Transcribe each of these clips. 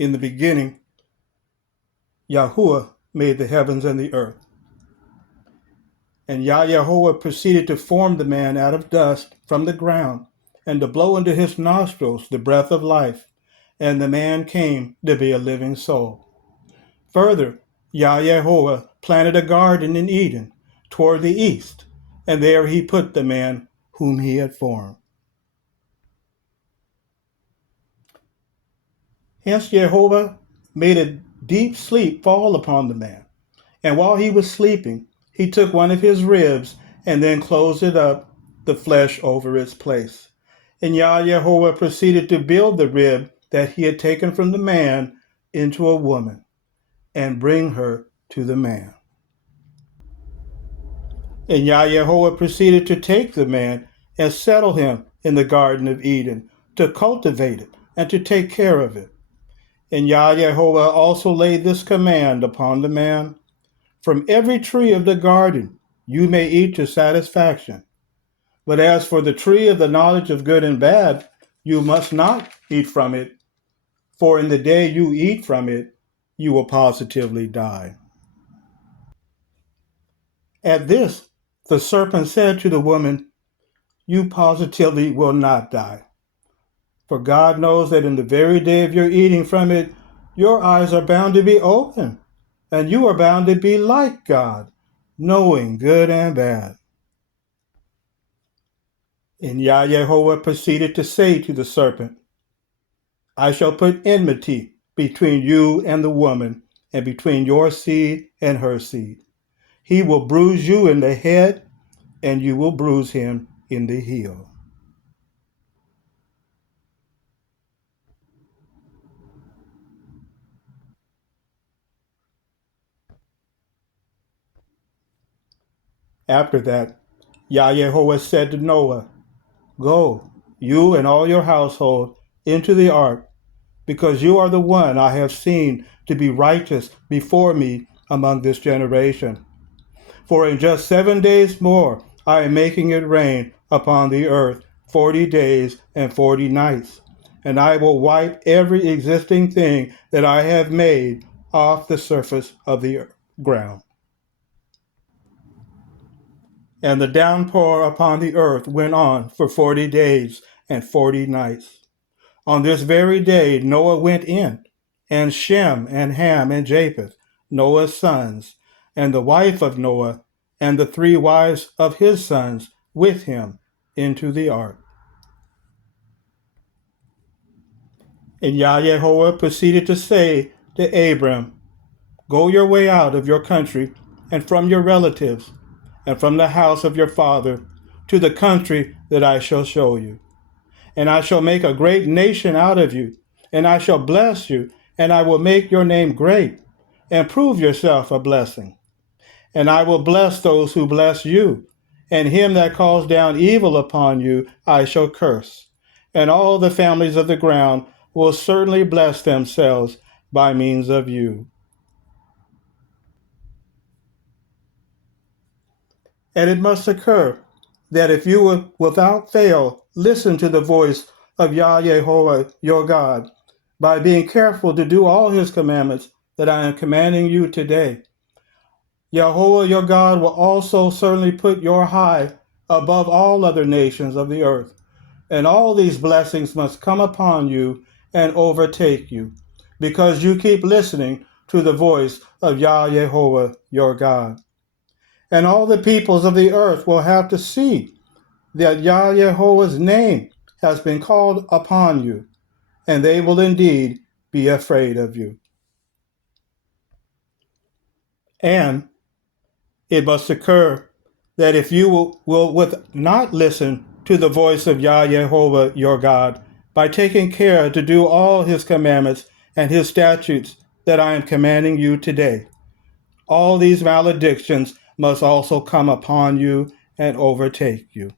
In the beginning, Yahuwah made the heavens and the earth. And Yahuwah proceeded to form the man out of dust from the ground, and to blow into his nostrils the breath of life, and the man came to be a living soul. Further, Yahuwah planted a garden in Eden toward the east, and there he put the man whom he had formed. Hence Jehovah made a deep sleep fall upon the man, and while he was sleeping, he took one of his ribs and then closed it up, the flesh over its place. And Yahuwah proceeded to build the rib that he had taken from the man into a woman and bring her to the man. And Yahuwah proceeded to take the man and settle him in the Garden of Eden, to cultivate it and to take care of it. And Yahuwah also laid this command upon the man: from every tree of the garden you may eat to satisfaction. But as for the tree of the knowledge of good and bad, you must not eat from it, for in the day you eat from it, you will positively die. At this, the serpent said to the woman, you positively will not die. For God knows that in the very day of your eating from it, your eyes are bound to be open, and you are bound to be like God, knowing good and bad. And Yahuwah proceeded to say to the serpent, I shall put enmity between you and the woman, and between your seed and her seed. He will bruise you in the head, and you will bruise him in the heel. After that, Yahuwah said to Noah, go, you and all your household, into the ark, because you are the one I have seen to be righteous before me among this generation. For in just 7 days more I am making it rain upon the earth 40 days and 40 nights, and I will wipe every existing thing that I have made off the surface of the ground. And the downpour upon the earth went on for 40 days and 40 nights. On this very day Noah went in, and Shem and Ham and Japheth, Noah's sons, and the wife of Noah, and the 3 wives of his sons with him into the ark. And Yahuwah proceeded to say to Abram, go your way out of your country and from your relatives, and from the house of your father, to the country that I shall show you. And I shall make a great nation out of you, and I shall bless you, and I will make your name great, and prove yourself a blessing. And I will bless those who bless you, and him that calls down evil upon you I shall curse. And all the families of the ground will certainly bless themselves by means of you. And it must occur that if you will without fail listen to the voice of Yahuwah your God, by being careful to do all his commandments that I am commanding you today, Yahuwah your God will also certainly put your high above all other nations of the earth, and all these blessings must come upon you and overtake you, because you keep listening to the voice of Yahuwah your God. And all the peoples of the earth will have to see that Yahuwah's name has been called upon you, and they will indeed be afraid of you. And it must occur that if you will not listen to the voice of Yahuwah your God, by taking care to do all his commandments and his statutes that I am commanding you today, all these maledictions must also come upon you and overtake you.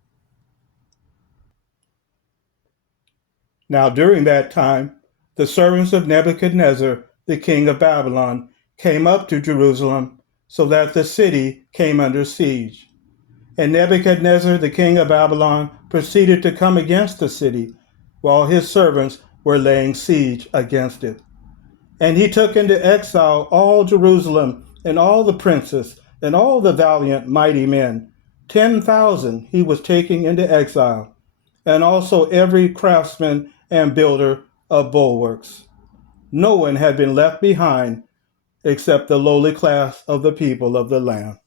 Now during that time, the servants of Nebuchadnezzar, the king of Babylon, came up to Jerusalem, so that the city came under siege. And Nebuchadnezzar, the king of Babylon, proceeded to come against the city, while his servants were laying siege against it. And he took into exile all Jerusalem, and all the princes, and all the valiant mighty men. 10,000 he was taking into exile, and also every craftsman and builder of bulwarks. No one had been left behind except the lowly class of the people of the land.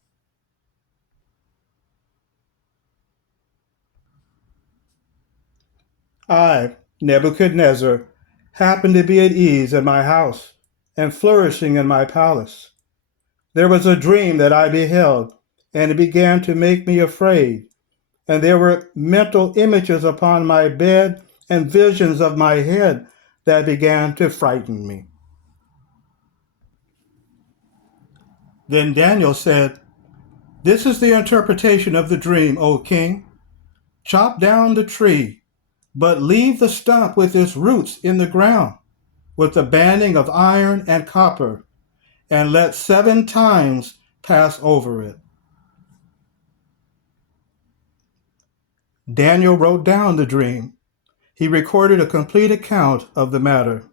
I, Nebuchadnezzar, happened to be at ease in my house and flourishing in my palace. There was a dream that I beheld, and it began to make me afraid. And there were mental images upon my bed and visions of my head that began to frighten me. Then Daniel said, "This is the interpretation of the dream, O king. Chop down the tree, but leave the stump with its roots in the ground, with the banding of iron and copper, and let 7 times pass over it." Daniel wrote down the dream. He recorded a complete account of the matter.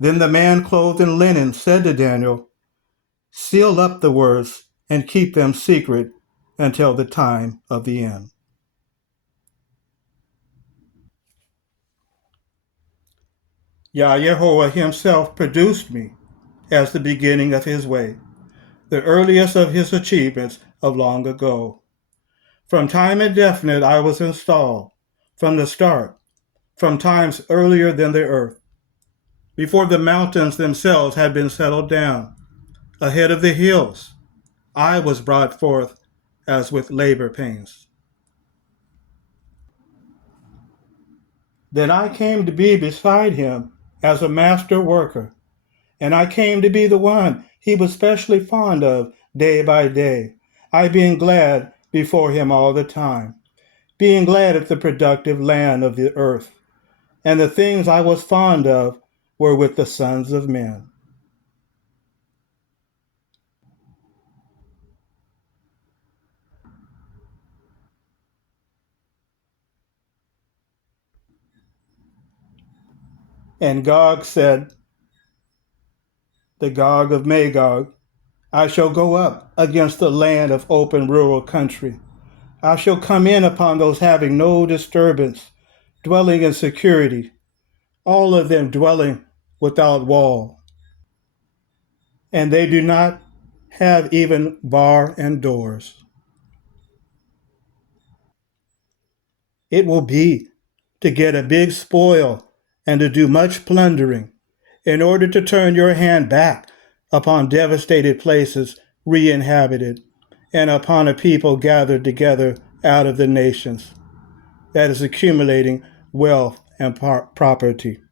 Then the man clothed in linen said to Daniel, "Seal up the words and keep them secret until the time of the end." Yahweh himself produced me as the beginning of his way, the earliest of his achievements of long ago. From time indefinite I was installed, from the start, from times earlier than the earth, before the mountains themselves had been settled down, ahead of the hills, I was brought forth as with labor pains. Then I came to be beside him as a master worker, and I came to be the one he was specially fond of day by day, I being glad before him all the time, being glad at the productive land of the earth, and the things I was fond of were with the sons of men. And Gog said, the Gog of Magog, "I shall go up against the land of open rural country. I shall come in upon those having no disturbance, dwelling in security, all of them dwelling without wall, and they do not have even bar and doors. It will be to get a big spoil and to do much plundering, in order to turn your hand back upon devastated places re-inhabited, and upon a people gathered together out of the nations, that is accumulating wealth and property.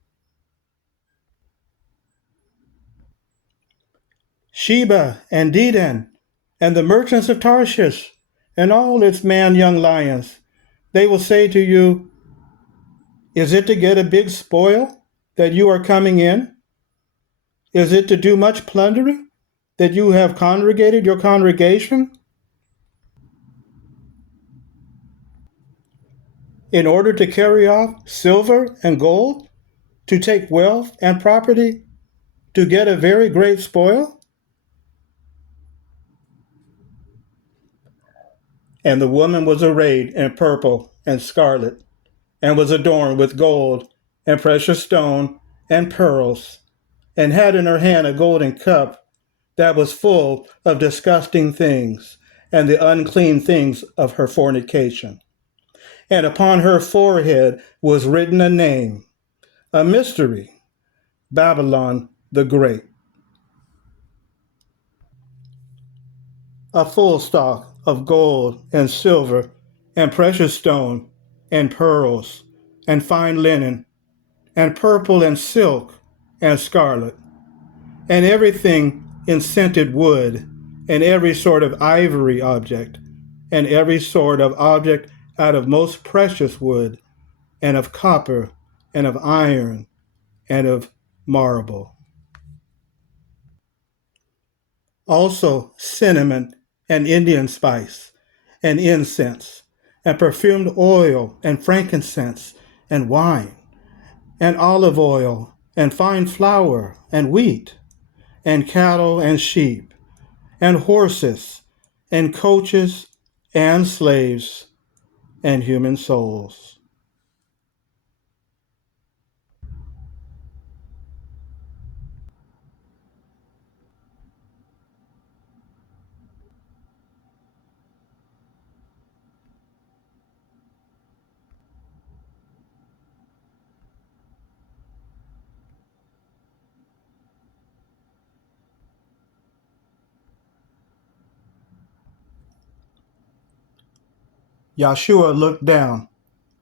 Sheba and Dedan, and the merchants of Tarshish, and all its young lions, they will say to you, is it to get a big spoil that you are coming in? Is it to do much plundering that you have congregated your congregation? In order to carry off silver and gold, to take wealth and property, to get a very great spoil? And the woman was arrayed in purple and scarlet, and was adorned with gold and precious stone and pearls, and had in her hand a golden cup that was full of disgusting things and the unclean things of her fornication. And upon her forehead was written a name, a mystery, Babylon the Great. A full stock of gold and silver and precious stone and pearls and fine linen and purple and silk and scarlet, and everything in scented wood, and every sort of ivory object, and every sort of object out of most precious wood, and of copper, and of iron, and of marble. Also cinnamon and Indian spice, and incense, and perfumed oil, and frankincense, and wine, and olive oil, and find flour and wheat, and cattle and sheep, and horses, and coaches, and slaves, and human souls. Yahshua looked down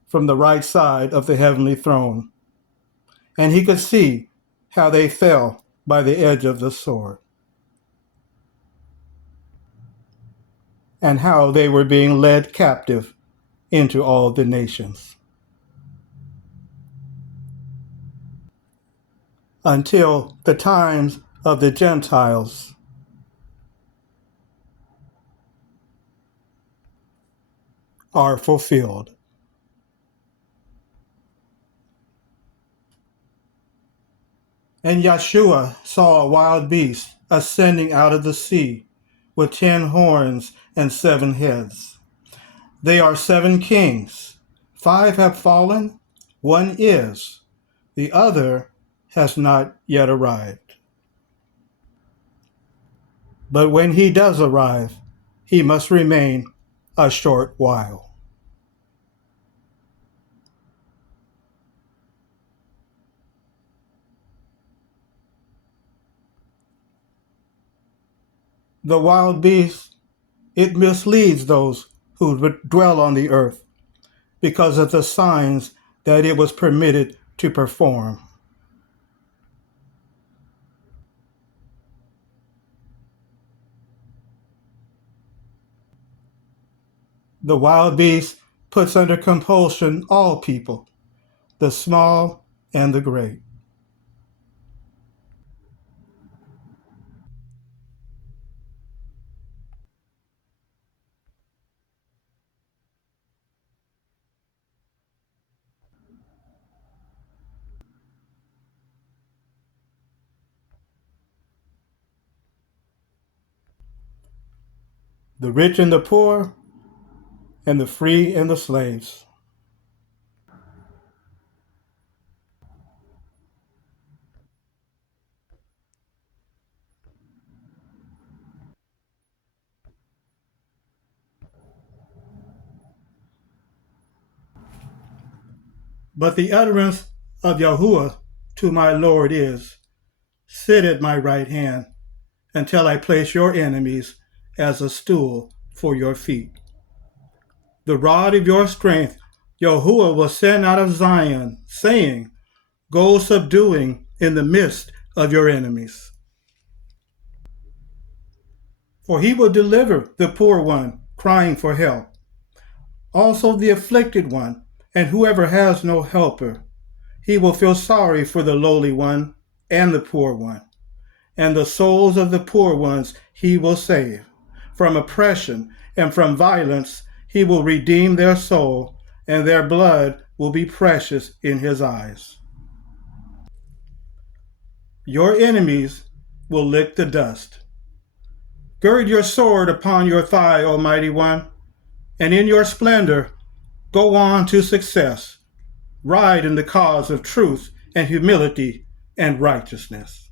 from the right side of the heavenly throne, and he could see how they fell by the edge of the sword, and how they were being led captive into all the nations, until the times of the Gentiles are fulfilled. And Yahshua saw a wild beast ascending out of the sea, with 10 horns and 7 heads. They are 7 kings. 5 have fallen, 1 is, the other has not yet arrived. But when he does arrive, he must remain a short while. The wild beast, it misleads those who dwell on the earth because of the signs that it was permitted to perform. The wild beast puts under compulsion all people, the small and the great. The rich and the poor, and the free and the slaves. But the utterance of Yahuwah to my Lord is, sit at my right hand until I place your enemies as a stool for your feet. The rod of your strength Yahuwah will send out of Zion, saying, go subduing in the midst of your enemies. For he will deliver the poor one crying for help, also the afflicted one, and whoever has no helper. He will feel sorry for the lowly one and the poor one, and the souls of the poor ones he will save. From oppression and from violence he will redeem their soul, and their blood will be precious in his eyes. Your enemies will lick the dust. Gird your sword upon your thigh, Almighty One, and in your splendor go on to success. Ride in the cause of truth and humility and righteousness.